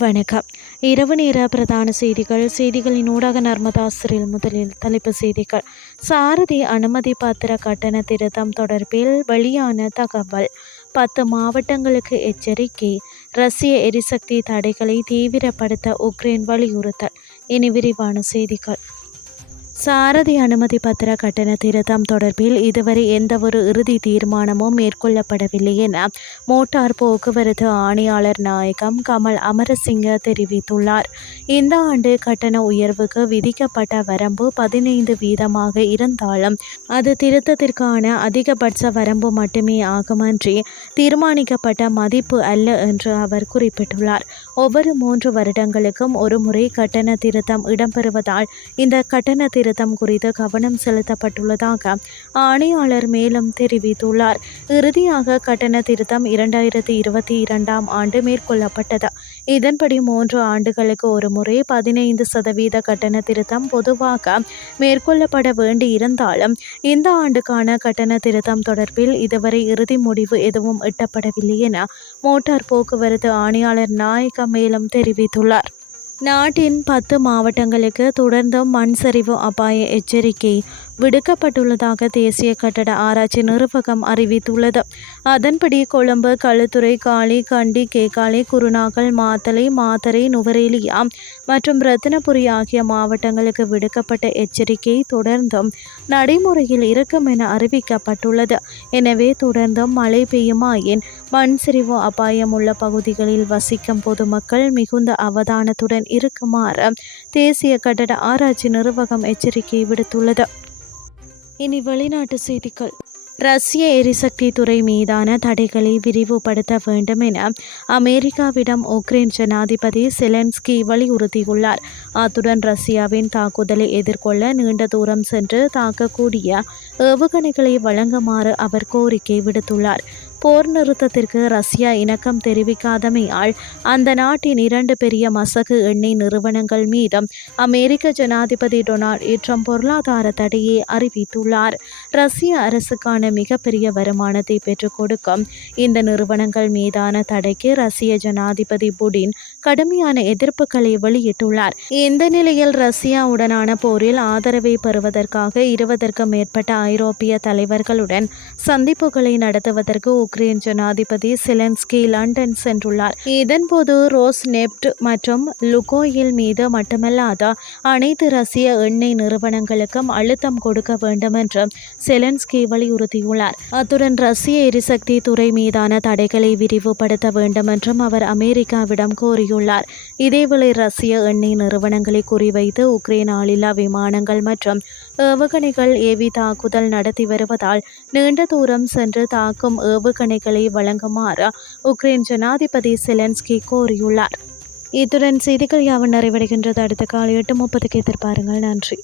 வணக்கம். இரவு நேர பிரதான செய்திகள். செய்திகளின் ஊடாக நர்மதாசிரில் முதலில் தலைப்பு செய்திகள். சாரதி அனுமதி பத்திர கட்டண திருத்தம் தொடர்பில் வெளியான தகவல். பத்து மாவட்டங்களுக்கு எச்சரிக்கை. ரஷ்ய எரிசக்தி தடைகளை தீவிரப்படுத்த உக்ரைன் வலியுறுத்தல். இனி விரிவான செய்திகள். சாரதி அனுமதி பத்திர கட்டண திருத்தம் தொடர்பில் இதுவரை எந்தவொரு இறுதி தீர்மானமும் மேற்கொள்ளப்படவில்லை என மோட்டார் போக்குவரத்து ஆணையாளர் நாயகம் கமல் அமரசிங்க தெரிவித்துள்ளார். இந்த ஆண்டு கட்டண உயர்வுக்கு விதிக்கப்பட்ட வரம்பு பதினைந்து வீதமாக இருந்தாலும் அது திருத்தத்திற்கான அதிகபட்ச வரம்பு மட்டுமே ஆகுமன்றி தீர்மானிக்கப்பட்ட மதிப்பு அல்ல என்று அவர் குறிப்பிட்டுள்ளார். ஒவ்வொரு மூன்று வருடங்களுக்கும் ஒரு முறை கட்டண திருத்தம் இடம்பெறுவதால் இந்த கட்டண திருத்தம் குறித்து கவனம் செலுத்தப்பட்டுள்ளதாக ஆணையாளர் மேலும் தெரிவித்துள்ளார். இறுதியாக கட்டண திருத்தம் இரண்டாயிரத்தி இருபத்தி இரண்டாம் ஆண்டு மேற்கொள்ளப்பட்டது. இதன்படி மூன்று ஆண்டுகளுக்கு ஒரு முறை பதினைந்து சதவீத கட்டண திருத்தம் பொதுவாக மேற்கொள்ளப்பட வேண்டியிருந்தாலும் இந்த ஆண்டுக்கான கட்டண திருத்தம் தொடர்பில் இதுவரை இறுதி முடிவு எதுவும் எட்டப்படவில்லை என மோட்டார் போக்குவரத்து ஆணையாளர் நாயக்க மேலும் தெரிவித்துள்ளார். நாட்டின் பத்து மாவட்டங்களுக்கு தொடர்ந்தும் மண் சரிவு அபாய எச்சரிக்கை விடுக்கப்பட்டுள்ளதாக தேசிய கட்டட ஆராய்ச்சி நிறுவகம் அறிவித்துள்ளது. அதன்படி கொழும்பு களுத்துறை காளி கண்டி கேகாலை குருநாகல் மாத்தலை மாத்தரை நுவரேலியா மற்றும் ரத்தினபுரி ஆகிய மாவட்டங்களுக்கு விடுக்கப்பட்ட எச்சரிக்கை தொடர்ந்தும் நடைமுறையில் இருக்கும் என அறிவிக்கப்பட்டுள்ளது. எனவே தொடர்ந்தும் மழை பெய்யுமாயின் மண் சரிவு அபாயம் உள்ள பகுதிகளில் வசிக்கும் பொதுமக்கள் மிகுந்த அவதானத்துடன் இருக்குமாறு தேசிய கட்டட ஆராய்ச்சி நிறுவகம் எச்சரிக்கை விடுத்துள்ளது. இனி வெளிநாட்டு செய்திகள். ரஷ்ய எரிசக்தி துறை மீதான தடைகளை விரிவுபடுத்த வேண்டும் என அமெரிக்காவிடம் உக்ரைன் ஜனாதிபதி செலன்ஸ்கி வலியுறுத்தியுள்ளார். அத்துடன் ரஷ்யாவின் தாக்குதலை எதிர்கொள்ள நீண்ட தூரம் சென்று தாக்கக்கூடிய ஏவுகணைகளை வழங்குமாறு அவர் கோரிக்கை விடுத்துள்ளார். போர் நிறுத்தத்திற்கு ரஷ்யா இணக்கம் தெரிவிக்காதமையால் அந்த நாட்டின் இரண்டு பெரிய மசகு எண்ணெய் நிறுவனங்கள் மீதும் அமெரிக்க ஜனாதிபதி டொனால்ட் ட்ரம்ப் பொருளாதார தடையை அறிவித்துள்ளார். ரஷ்ய அரசுக்கான மிகப்பெரிய வருமானத்தை பெற்றுக் கொடுக்கும் இந்த நிறுவனங்கள் மீதான தடைக்கு ரஷ்ய ஜனாதிபதி புடின் கடுமையான எதிர்ப்புகளை வெளியிட்டுள்ளார். இந்த நிலையில் ரஷ்யாவுடனான போரில் ஆதரவை பெறுவதற்காக இருபதற்கும் மேற்பட்ட ஐரோப்பிய தலைவர்களுடன் சந்திப்புகளை நடத்துவதற்கு உக்ரைன் ஜனாதிபதி செலன்ஸ்கி லண்டன் சென்றுள்ளார். இதன்போது ரோஸ் நெப்ட் மற்றும் லுகோயில் மீது மட்டுமல்லாத அனைத்து ரஷ்ய எண்ணெய் நிறுவனங்களுக்கும் அழுத்தம் கொடுக்க வேண்டும் என்று செலன்ஸ்கி வலியுறுத்தியுள்ளார். அத்துடன் ரஷ்ய எரிசக்தி துறை மீதான தடைகளை விரிவுபடுத்த வேண்டும் என்றும் அவர் அமெரிக்காவிடம் கோரியுள்ளார். இதேவேளை ரஷ்ய எண்ணெய் நிறுவனங்களை குறிவைத்து உக்ரைன் ஆளில்லா விமானங்கள் மற்றும் ஏவுகணைகள் ஏவி தாக்குதல் நடத்தி வருவதால் நீண்ட தூரம் சென்று தாக்கும் ஏவுகணைகளை வழங்குமாறு உக்ரைன் ஜனாதிபதி செலன்ஸ்கி கோரியுள்ளார். இத்துடன் செய்திகள் யாவும் நிறைவடைகின்றது. அடுத்த காலை எட்டு முப்பதுக்கு எதிர்பாருங்கள். நன்றி.